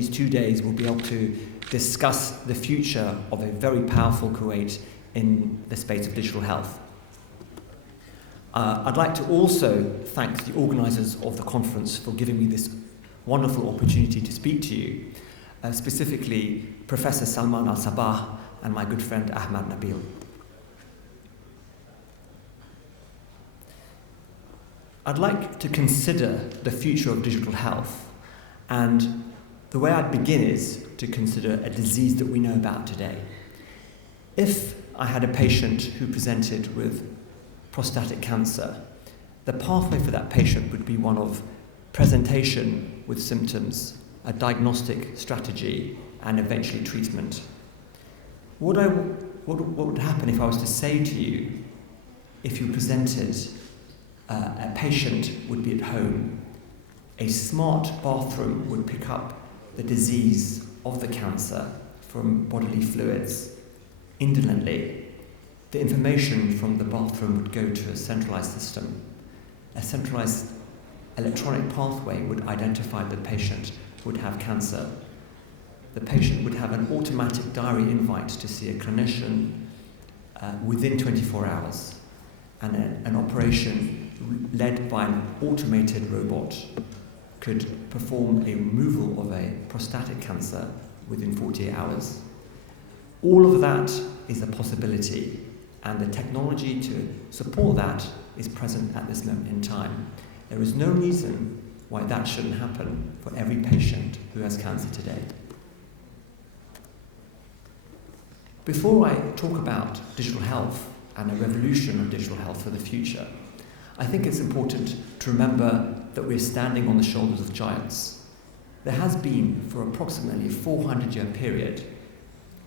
these 2 days, we'll be able to discuss the future of a very powerful Kuwait in the space of digital health. I'd like to also thank the organisers of the conference for giving me this wonderful opportunity to speak to you, specifically Professor Salman Al-Sabah and my good friend Ahmad Nabil. I'd like to consider the future of digital health, and the way I'd begin is to consider a disease that we know about today. If I had a patient who presented with prostatic cancer, the pathway for that patient would be one of presentation with symptoms, a diagnostic strategy, and eventually treatment. What would happen if I was to say to you, if you presented, a patient would be at home, a smart bathroom would pick up the disease of the cancer from bodily fluids indolently. The information from the bathroom would go to a centralized system. A centralized electronic pathway would identify the patient would have cancer. The patient would have an automatic diary invite to see a clinician within 24 hours, and an operation led by an automated robot could perform a removal of a prostatic cancer within 48 hours. All of that is a possibility, and the technology to support that is present at this moment in time. There is no reason why that shouldn't happen for every patient who has cancer today. Before I talk about digital health and a revolution of digital health for the future, I think it's important to remember that we're standing on the shoulders of giants. There has been, for approximately a 400-year period,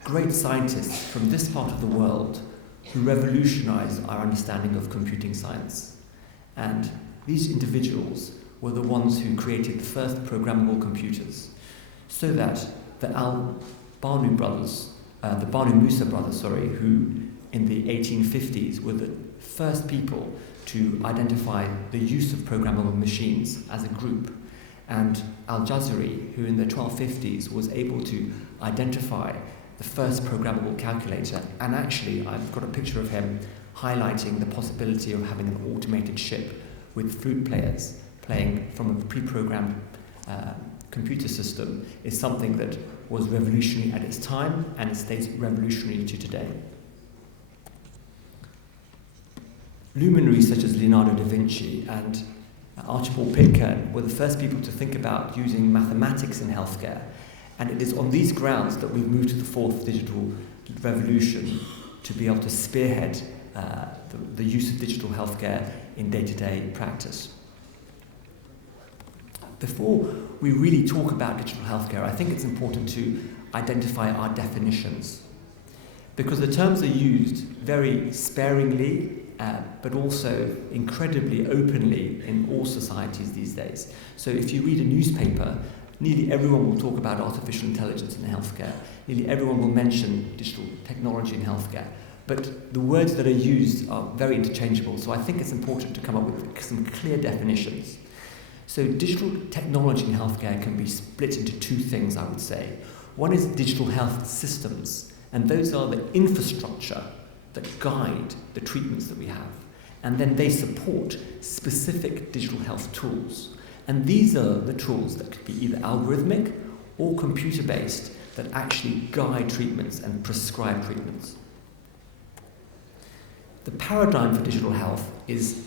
great scientists from this part of the world who revolutionized our understanding of computing science. And these individuals were the ones who created the first programmable computers, so that the Banu Musa brothers, who in the 1850s were the first people to identify the use of programmable machines as a group, and Al-Jazari, who in the 1250s was able to identify the first programmable calculator, and actually I've got a picture of him highlighting the possibility of having an automated ship with flute players playing from a pre-programmed computer system, is something that was revolutionary at its time, and it stays revolutionary to today. Luminaries such as Leonardo da Vinci and Archibald Pitcairn were the first people to think about using mathematics in healthcare, and it is on these grounds that we've moved to the fourth digital revolution to be able to spearhead the use of digital healthcare in day-to-day practice. Before we really talk about digital healthcare, I think it's important to identify our definitions, because the terms are used very sparingly, but also incredibly openly in all societies these days. So if you read a newspaper, nearly everyone will talk about artificial intelligence in healthcare. Nearly everyone will mention digital technology in healthcare. But the words that are used are very interchangeable, so I think it's important to come up with some clear definitions. So digital technology in healthcare can be split into two things, I would say. One is digital health systems, and those are the infrastructure that guide the treatments that we have. And then they support specific digital health tools. And these are the tools that could be either algorithmic or computer-based that actually guide treatments and prescribe treatments. The paradigm for digital health is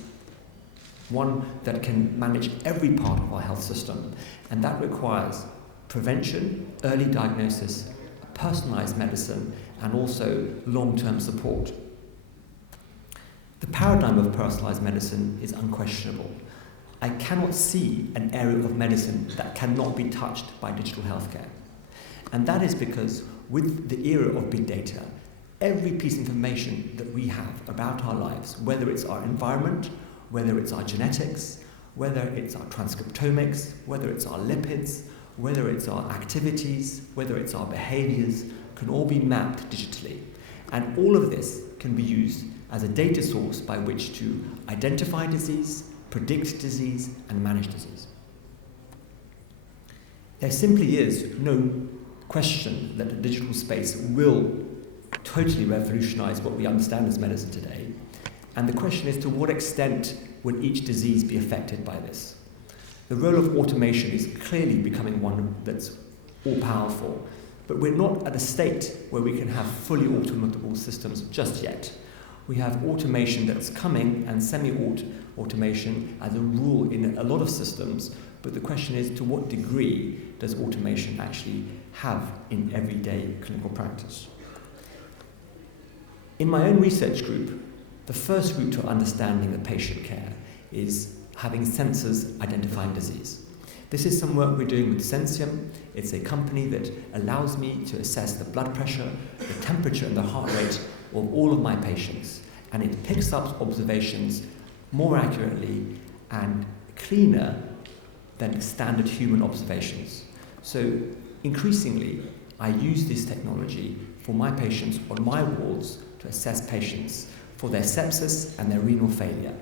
one that can manage every part of our health system, and that requires prevention, early diagnosis, personalized medicine, and also long-term support. The paradigm of personalized medicine is unquestionable. I cannot see an area of medicine that cannot be touched by digital healthcare. And that is because with the era of big data, every piece of information that we have about our lives, whether it's our environment, whether it's our genetics, whether it's our transcriptomics, whether it's our lipids, whether it's our activities, whether it's our behaviors, can all be mapped digitally. And all of this can be used as a data source by which to identify disease, predict disease, and manage disease. There simply is no question that the digital space will totally revolutionize what we understand as medicine today. And the question is, to what extent will each disease be affected by this? The role of automation is clearly becoming one that's all-powerful, but we're not at a state where we can have fully automatable systems just yet. We have automation that's coming and semi-automation as a rule in a lot of systems, but the question is, to what degree does automation actually have in everyday clinical practice? In my own research group, the first route to understanding the patient care is having sensors identifying disease. This is some work we're doing with Sensium. It's a company that allows me to assess the blood pressure, the temperature and the heart rate of all of my patients, and it picks up observations more accurately and cleaner than standard human observations. So increasingly, I use this technology for my patients on my wards to assess patients for their sepsis and their renal failure.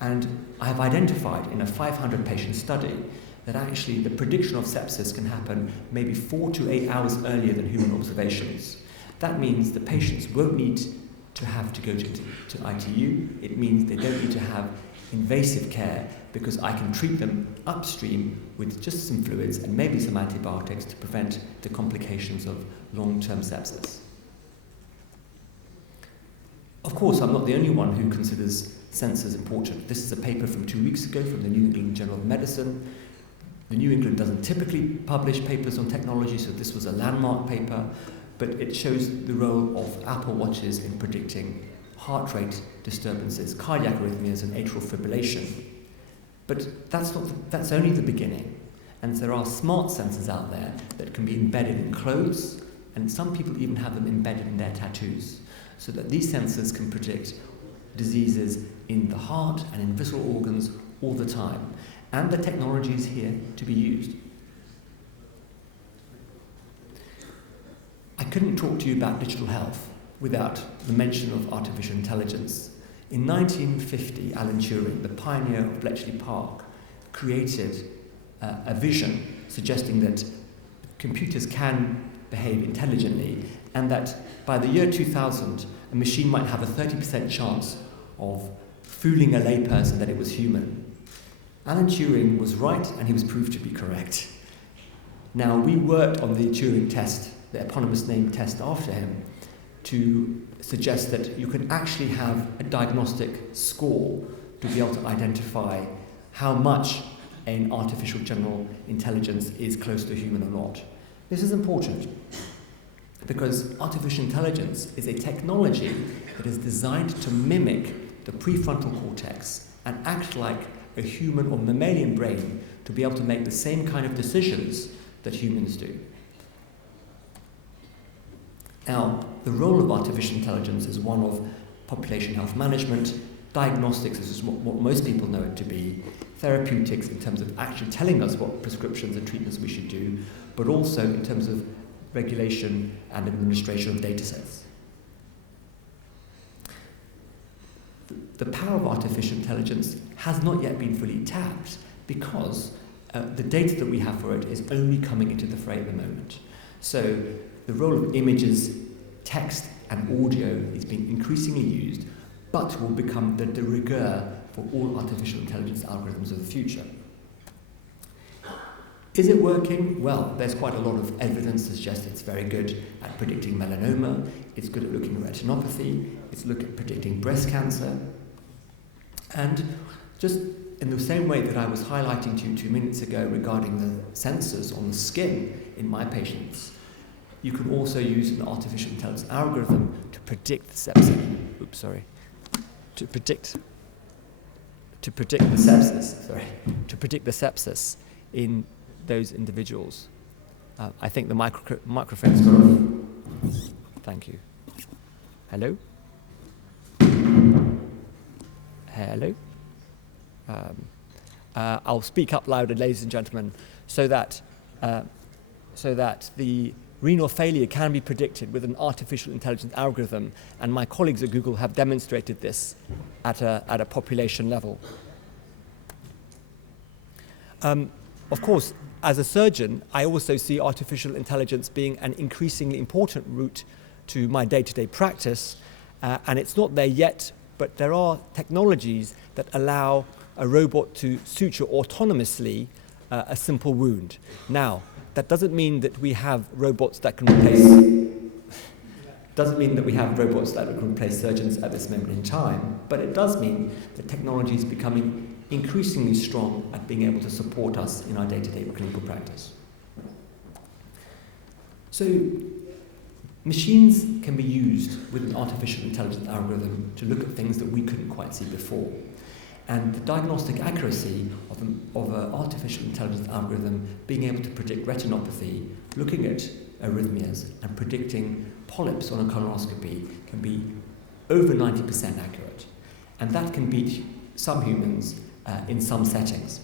And I have identified in a 500 patient study that actually the prediction of sepsis can happen maybe 4 to 8 hours earlier than human observations. That means the patients won't need to have to go to ITU. It means they don't need to have invasive care because I can treat them upstream with just some fluids and maybe some antibiotics to prevent the complications of long-term sepsis. Of course, I'm not the only one who considers sensors important. This is a paper from 2 weeks ago from the New England Journal of Medicine. The New England doesn't typically publish papers on technology, so this was a landmark paper, but it shows the role of Apple Watches in predicting heart rate disturbances, cardiac arrhythmias, and atrial fibrillation. But that's only the beginning. And there are smart sensors out there that can be embedded in clothes, and some people even have them embedded in their tattoos, so that these sensors can predict diseases in the heart and in visceral organs all the time. And the technology is here to be used. I couldn't talk to you about digital health without the mention of artificial intelligence. In 1950, Alan Turing, the pioneer of Bletchley Park, created a vision suggesting that computers can behave intelligently and that by the year 2000, a machine might have a 30% chance of fooling a layperson that it was human. Alan Turing was right, and he was proved to be correct. Now, we worked on the Turing test, the eponymous name test after him, to suggest that you can actually have a diagnostic score to be able to identify how much an artificial general intelligence is close to human or not. This is important because artificial intelligence is a technology that is designed to mimic the prefrontal cortex and act like a human or mammalian brain to be able to make the same kind of decisions that humans do. Now, the role of artificial intelligence is one of population health management, diagnostics is what most people know it to be, therapeutics in terms of actually telling us what prescriptions and treatments we should do, but also in terms of regulation and administration of data sets. The power of artificial intelligence has not yet been fully tapped because the data that we have for it is only coming into the fray at the moment. So the role of images, text, and audio is being increasingly used, but will become the de rigueur for all artificial intelligence algorithms of the future. Is it working? Well, there's quite a lot of evidence to suggest it's very good at predicting melanoma, it's good at looking at retinopathy, it's good at predicting breast cancer. And just in the same way that I was highlighting to you 2 minutes ago regarding the sensors on the skin in my patients, you can also use an artificial intelligence algorithm to predict the sepsis. To predict the sepsis in those individuals. I think the microphone's got off. Thank you. Hello? Hello? I'll speak up louder, ladies and gentlemen, so that the renal failure can be predicted with an artificial intelligence algorithm, and my colleagues at Google have demonstrated this at a population level. Of course, as a surgeon, I also see artificial intelligence being an increasingly important route to my day-to-day practice, and it's not there yet, but there are technologies that allow a robot to suture autonomously a simple wound. Now, that doesn't mean that we have robots that can replace surgeons at this moment in time, but it does mean that technology is becoming increasingly strong at being able to support us in our day-to-day clinical practice. So, machines can be used with an artificial intelligence algorithm to look at things that we couldn't quite see before. And the diagnostic accuracy of an artificial intelligence algorithm being able to predict retinopathy, looking at arrhythmias and predicting polyps on a colonoscopy can be over 90% accurate. And that can beat some humans in some settings.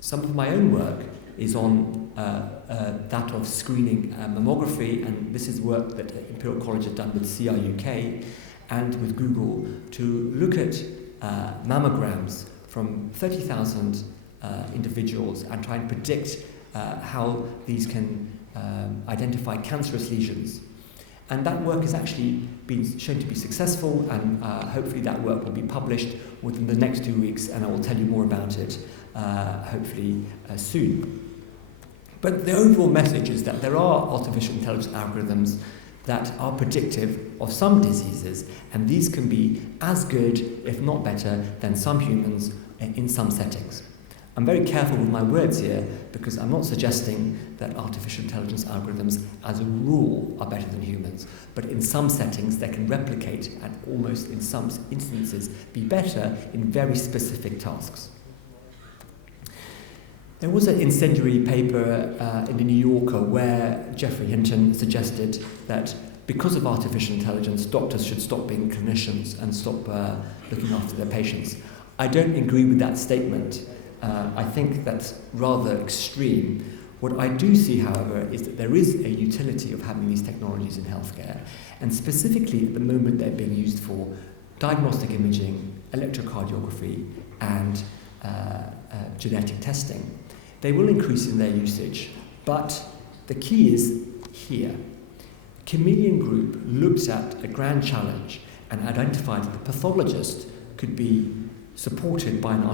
Some of my own work is on that of screening mammography, and this is work that Imperial College have done with CRUK and with Google to look at mammograms from 30,000 individuals and try and predict how these can identify cancerous lesions. And that work has actually been shown to be successful, and hopefully that work will be published within the next 2 weeks, and I will tell you more about it hopefully soon. But the overall message is that there are artificial intelligence algorithms that are predictive of some diseases, and these can be as good, if not better, than some humans in some settings. I'm very careful with my words here because I'm not suggesting that artificial intelligence algorithms as a rule are better than humans, but in some settings they can replicate and almost in some instances be better in very specific tasks. There was an incendiary paper in the New Yorker where Geoffrey Hinton suggested that because of artificial intelligence, doctors should stop being clinicians and stop looking after their patients. I don't agree with that statement. I think that's rather extreme. What I do see, however, is that there is a utility of having these technologies in healthcare, and specifically at the moment they're being used for diagnostic imaging, electrocardiography, and genetic testing. They will increase in their usage, but the key is here. Chameleon Group looked at a grand challenge and identified that the pathologist could be supported by an